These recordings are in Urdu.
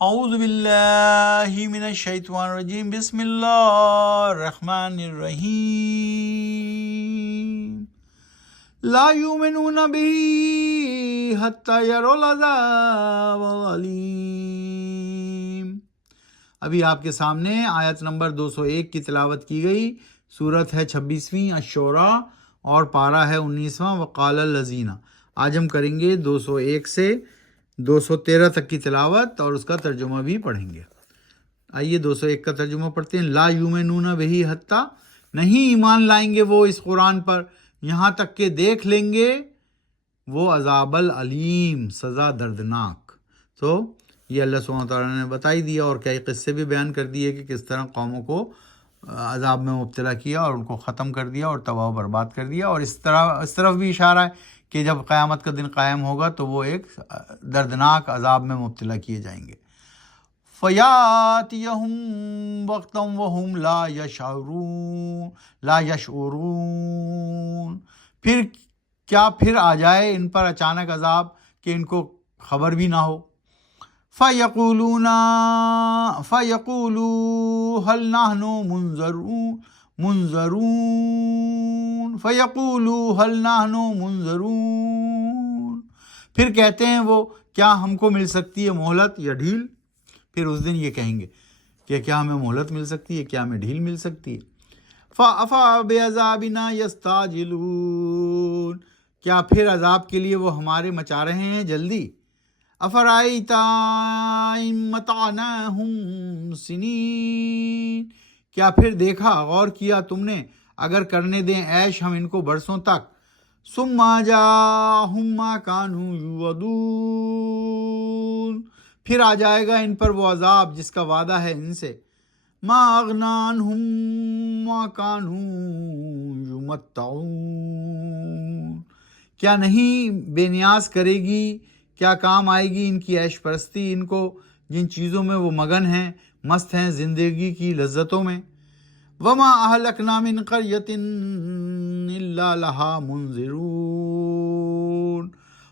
اعوذ باللہ من الشیطان الرجیم، بسم اللہ الرحمن الرحیم۔ لا یؤمنون به حتی یروا العذاب العلیم۔ ابھی آپ کے سامنے آیت نمبر 201 کی تلاوت کی گئی۔ سورت ہے 26ویں الشورى اور پارہ ہے 19واں وقال الذین۔ آج ہم کریں گے 201 سے 213 تک کی تلاوت اور اس کا ترجمہ بھی پڑھیں گے۔ آئیے 201 کا ترجمہ پڑھتے ہیں۔ لا یؤمنون بہ حتی، نہیں ایمان لائیں گے وہ اس قرآن پر یہاں تک کہ دیکھ لیں گے وہ عذاب العلیم، سزا دردناک۔ تو یہ اللہ سبحانہ وتعالیٰ نے بتائی دیا اور کئی قصے بھی بیان کر دیے کہ کس طرح قوموں کو عذاب میں مبتلا کیا اور ان کو ختم کر دیا اور تباہ و برباد کر دیا، اور اس طرف بھی اشارہ ہے کہ جب قیامت کا دن قائم ہوگا تو وہ ایک دردناک عذاب میں مبتلا کیے جائیں گے۔ فَيَأْتِيَهُمْ بَغْتَةً وَهُمْ لا يشعرون، پھر آ جائے ان پر اچانک عذاب کہ ان کو خبر بھی نہ ہو۔ فَيَقُولُوا هَلْ نَحْنُ مُنظَرُونَ، پھر کہتے ہیں وہ کیا ہم کو مل سکتی ہے مہلت یا ڈھیل؟ پھر اس دن یہ کہیں گے کہ کیا ہمیں مہلت مل سکتی ہے، کیا ہمیں ڈھیل مل سکتی ہے۔ فَأَفَبِعَذَابِنَا يَسْتَعْجِلُونَ، کیا پھر عذاب کے لیے وہ ہمارے مچا رہے ہیں جلدی۔ أَفَرَأَيْتَ إِن مَّتَعْنَاهُمْ سِنِينَ، کیا پھر دیکھا غور کیا تم نے اگر کرنے دیں عیش ہم ان کو برسوں تک۔ ثُمَّ جَاءَهُم مَّا كَانُوا يُوعَدُونَ، پھر آ جائے گا ان پر وہ عذاب جس کا وعدہ ہے ان سے۔ مَا أَغْنَىٰ عَنْهُم مَّا كَانُوا يُمَتَّعُونَ، کیا نہیں بے نیاز کرے گی، کیا کام آئے گی ان کی عیش پرستی ان کو جن چیزوں میں وہ مگن ہیں، مست ہیں زندگی کی لذتوں میں۔ وَمَا أَهْلَكْنَا مِنْ قَرْيَةٍ إِلَّا لَهَا مُنذِرُونَ،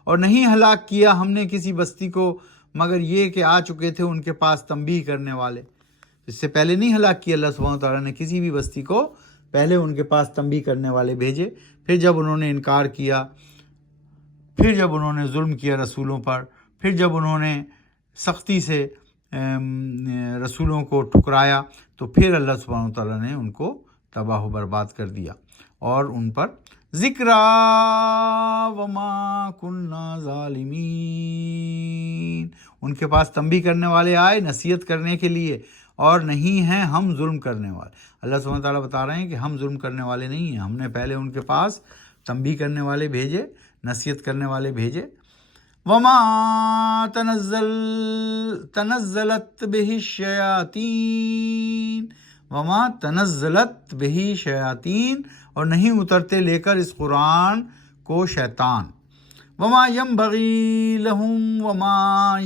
اور نہیں ہلاک کیا ہم نے کسی بستی کو مگر یہ کہ آ چکے تھے ان کے پاس تنبیہ کرنے والے۔ اس سے پہلے نہیں ہلاک کیا اللہ سبحانہ وتعالیٰ نے کسی بھی بستی کو، پہلے ان کے پاس تنبیہ کرنے والے بھیجے، پھر جب انہوں نے انکار کیا، پھر جب انہوں نے ظلم کیا رسولوں پر، پھر جب انہوں نے سختی سے رسولوں کو ٹھکرایا، تو پھر اللہ سبحانہ وتعالیٰ نے ان کو تباہ و برباد کر دیا اور ان پر ذکرا وما کننا ظالمین، ان کے پاس تنبیہ کرنے والے آئے نصیحت کرنے کے لیے، اور نہیں ہیں ہم ظلم کرنے والے۔ اللہ سبحانہ وتعالیٰ بتا رہے ہیں کہ ہم ظلم کرنے والے نہیں ہیں، ہم نے پہلے ان کے پاس تنبیہ کرنے والے بھیجے، نصیحت کرنے والے بھیجے۔ وما تنزلت به الشیاطین، وما تنزلت به شیاطین، اور نہیں اترتے لے کر اس قرآن کو شیطان۔ وما ينبغي لهم وما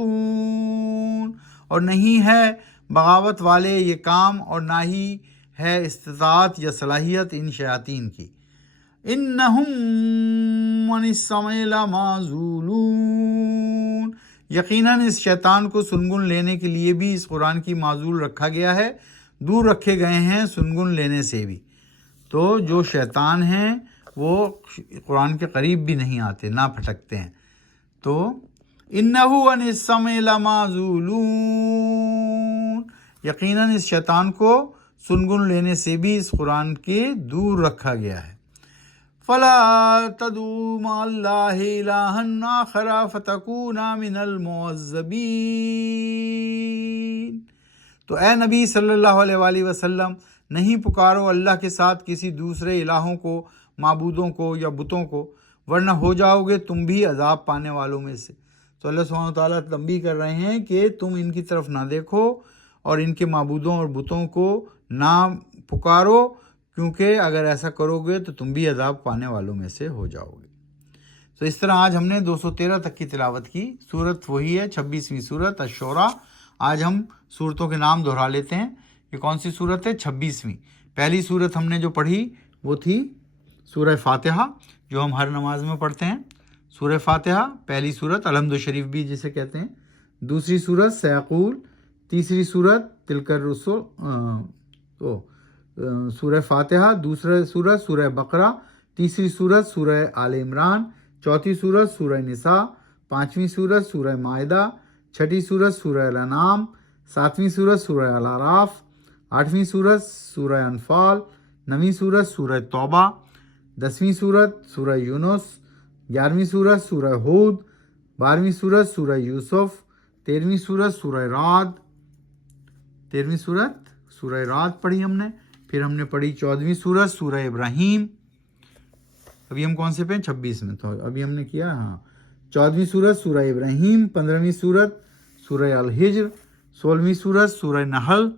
يستطيعون، اور نہیں ہے بغاوت والے یہ کام اور نہ ہی ہے استطاعت یا صلاحیت ان شیاطین کی۔ انہم عن السمع لمعزولون، یقیناً اس شیطان کو سنگن لینے کے لیے بھی اس قرآن کی معزول رکھا گیا ہے، دور رکھے گئے ہیں سنگن لینے سے بھی۔ تو جو شیطان ہیں وہ قرآن کے قریب بھی نہیں آتے، نہ پھٹکتے ہیں۔ تو انہ عن السمع لمعزولون، یقیناً اس شیطان کو سنگن لینے سے بھی اس قرآن کے دور رکھا گیا ہے۔ فَلَا تَدْعُوا مَعَ اللَّهِ إِلَٰهًا آخَرَ فَتَكُونَ مِنَ الْمُعَذَّبِينَ، تو اے نبی صلی اللہ علیہ وآلہ وسلم نہیں پکارو اللہ کے ساتھ کسی دوسرے الہوں کو، معبودوں کو یا بتوں کو، ورنہ ہو جاؤ گے تم بھی عذاب پانے والوں میں سے۔ تو اللہ سبحانہ وتعالیٰ تنبیہ کر رہے ہیں کہ تم ان کی طرف نہ دیکھو اور ان کے معبودوں اور بتوں کو نہ پکارو، کیونکہ اگر ایسا کرو گے تو تم بھی عذاب پانے والوں میں سے ہو جاؤ گے۔ تو اس طرح آج ہم نے 213 تک کی تلاوت کی۔ سورت وہی ہے 26ویں سورت الشورى۔ آج ہم سورتوں کے نام دہرا لیتے ہیں۔ یہ کون سی سورت ہے؟ 26ویں۔ پہلی سورت ہم نے جو پڑھی وہ تھی سورہ فاتحہ، جو ہم ہر نماز میں پڑھتے ہیں۔ سورہ فاتحہ پہلی سورت، الحمد شریف بھی جسے کہتے ہیں، دوسری صورت سیقول، تیسری صورت تلک الرسل سورہ فاتحہ، دوسرا صورت سورہ بقرہ، تیسری صورت سورہ آل عمران، چوتھی صورت سورہ نساء، پانچویں صورت سورہ مائدہ، چھٹی صورت سورہ الانعام، ساتویں صورت سورہ الاعراف، آٹھویں صورت سورہ انفال، نویں صورت سورہ توبہ، دسویں صورت سورہ یونس، گیارہویں صورت سورہ ہود، بارہویں صورت سورہ یوسف، تیرہویں صورت سورہ رعد، تیرہویں صورت سورہ رعد پڑھی ہم نے، پھر ہم نے پڑھی 14ویں صورت سورہ ابراہیم، ابھی ہم کون سے پہ 26 میں تو ابھی ہم نے کیا 14ویں صورت سورہ ابراہیم، 15ویں صورت سورہ الحجر، 16ویں صورت سورہ نحل،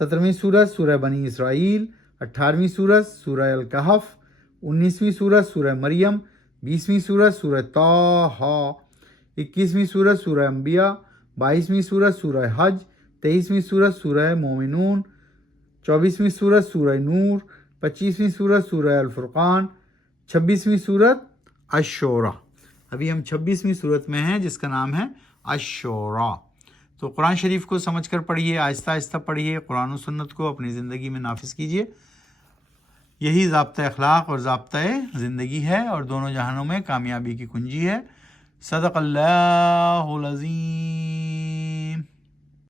17ویں صورت سورہ بنی اسرائیل، 18ویں صورت سورہ الکہف، 19ویں صورت سورہ مریم، 20ویں صورت سورہ طٰہٰ، 21ویں صورت سورہ انبیاء، 22ویں صورت سورہ حج، 23ویں صورت سورہ مومنون، 24ویں صورت سورہ نور، 25ویں صورت سورہ الفرقان، 26ویں صورت الشورى. ابھی ہم 26ویں صورت میں ہیں جس کا نام ہے الشورى. تو قرآن شریف کو سمجھ کر پڑھیے، آہستہ آہستہ پڑھیے، قرآن و سنت کو اپنی زندگی میں نافذ کیجیے. یہی ضابطۂ اخلاق اور ضابطۂ زندگی ہے اور دونوں جہانوں میں کامیابی کی کنجی ہے. صدق اللہ العظیم.